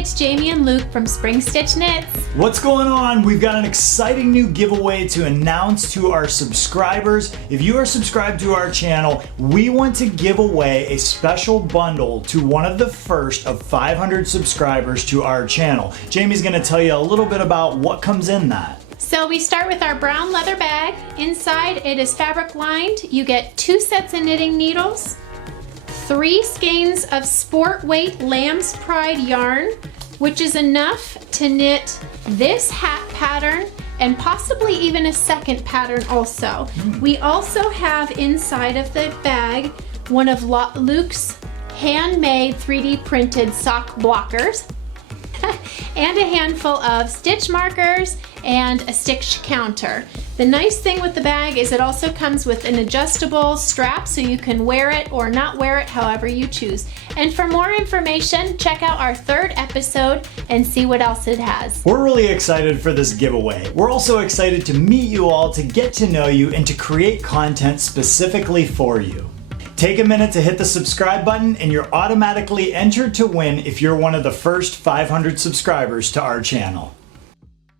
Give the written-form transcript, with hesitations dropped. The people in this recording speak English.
it's Jamie and Luke from Spring Stitch Knits. What's going on? We've got an exciting new giveaway to announce to our subscribers. If you are subscribed to our channel, we want to give away a special bundle to one of the first of 500 subscribers to our channel. Jamie's going to tell you a little bit about what comes in that. So we start with our brown leather bag. Inside it is fabric lined. You get 2 sets of knitting needles, 3 skeins of sport weight lamb's pride yarn, which is enough to knit this hat pattern and possibly even a second pattern also. We also have inside of the bag one of Luke's handmade 3D printed sock blockers and a handful of stitch markers and a stitch counter. The nice thing with the bag is it also comes with an adjustable strap so you can wear it or not wear it however you choose. And for more information, check out our 3rd episode and see what else it has. We're really excited for this giveaway. We're also excited to meet you all, to get to know you, and to create content specifically for you. Take a minute to hit the subscribe button and you're automatically entered to win if you're one of the first 500 subscribers to our channel.